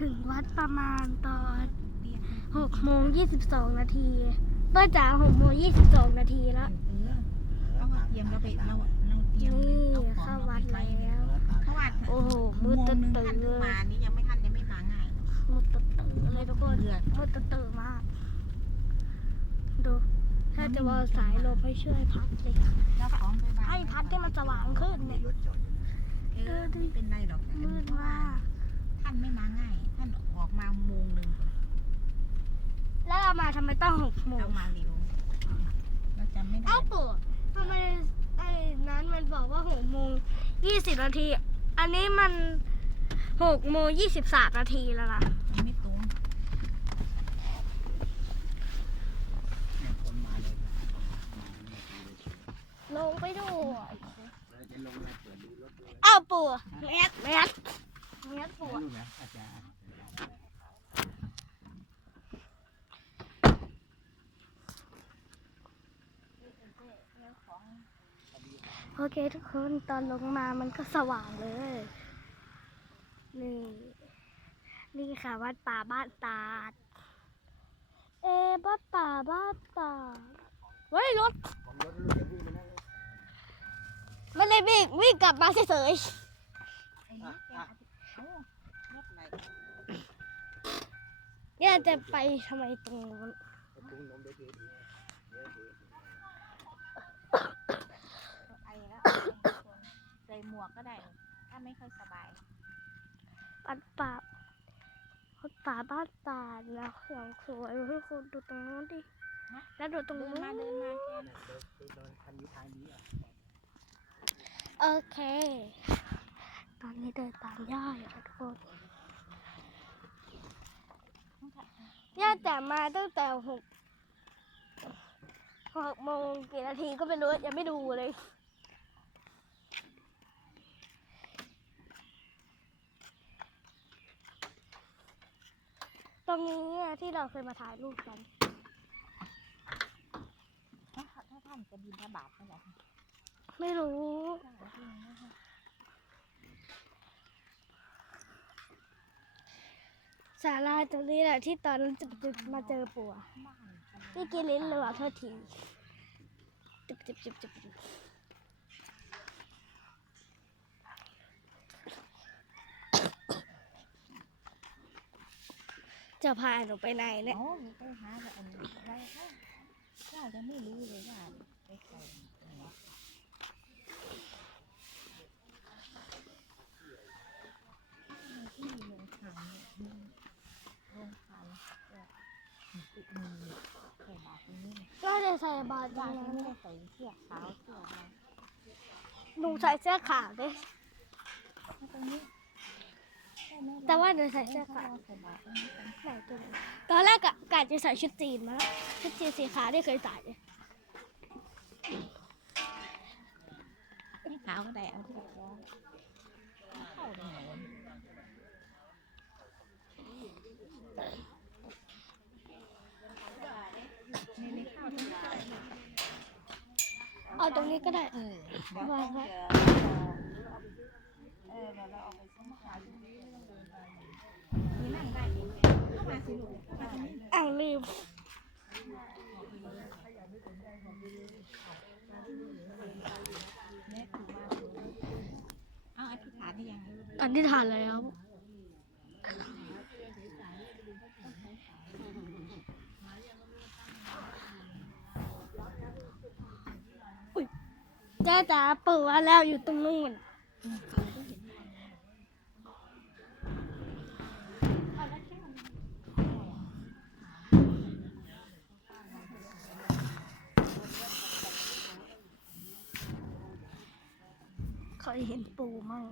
ถึงวัดประมาณตอนหกโมงยี่สิบสองนาทีเต้ยจ๋าหกโมงยี่สิบสองนาทีแล้วเออเราก็เตรียมเราไปเราเราเตรียมนี่เอาของเข้าวัดแล้วเพราะว่าโอ้โหมืดตื่งนหนึงตื่ท่านนเลเพิ่งมานี่ยังไม่ทันยังไม่มาง่ายมืดตื่นตื่นเลยทุกคนมืดตื่นตื่นมากดูถ้าจะว่าสายลมให้ช่วยพัดเลยค่ะให้พัดให้มันสว่างขึ้นเนี่ยเออไม่เป็นไรหรอกมืดมาก ท่านไม่มาง่าย ท่านออกมาโมงหนึ่งแล้วเรามาทำไมต้องหกโมเรางมาเร็วเราจำไม่ได้เอ้าปู่ทำไมไอ้นั้นมันบอกว่าหกโมงยี่สิบนาที อันนี้มันหกโมงยี่สิบสามนาทีแล้วล่ะมันไม่ตรงลงไปดูอ้าวปู่แมสแมส แมสปู่โอเคทุกคนตอนลงมามันก็สว่างเลย นี่ นี่ค่ะวัดป่าบ้านตาด เอะวัดป่าบ้านตาดเฮ้ยรถไม่ได้วิ่งวิ่งกลับมาเฉยไอ้นี่แกเอา เอ้ารถไหนๆเนี่ยจะไปทำไมตรงนู้นไอแล้วใส่หมวกก็ได้ ถ้าไม่ค่อยสบายวัดป่าวัดป่าบ้านตาดแล้วของสวยทุกคนดูตรงนู้นดิฮะแล้วดูตรงเดินนู้นมาเดินมาแกโอเค ตอนนี้เดินตามย่าอยู่ค่ะทุกคนย่าแต่มาตั้งแต่หกหกโมงกี่นาทีก็ไม่รู้ยังไม่ดูเลยตรงนี้อะที่เราเคยมาถ่ายรูปกันถ้าถ้าท่านจะบินทบาทไม่หรอไม่รู้ ศาลาตรงนี้แหละที่ตอนนั้นจะจะมาเจอปัวนี่กินลิ้นเลยว่ะโทษทีจิบจิบจิบจิบจะพาหนูไปไหนเนี่ยโอ้ไปหาแบบอันนี้ได้ค่ะเราจะไม่รู้เลยว่าไปใส่ไหนที่ลงขันลงขันติดมือใส่บาตรตรงนี้ ก็จะใส่บาตรตรบางตรงนั้นนี้ไม่ได้ใส่เสื้อขาวเสื้ออะไรหนูใส่เสื้อขาวด้วยแต่ว่าหนูใส่เสื้อขาวตรตรงนี้กันไหนตัวไหนตอนแรกอะกะจะใส่ชุดจีนมาแล้วชุดจีนสีขาวที่เคยใส่ขาวก็ได้เอาที่คอเข้าตรงไหนนี่เข้าตรงไหน เอาตรงนี้ก็ได้เออวางไว้เออเดี๋ยวเราเอาไปซื้อมาขายที่นี่นี่นั่งได้เองเข้ามาสิลูกเข้ามาสิอ่างลืมแม่ถูกมาเอาอธิษฐานได้ยังอธิษฐานแล้ว จ้าจ๋าเปิดมาแล้วอยู่ตรงนู้นเคยเห็นปูมั่ง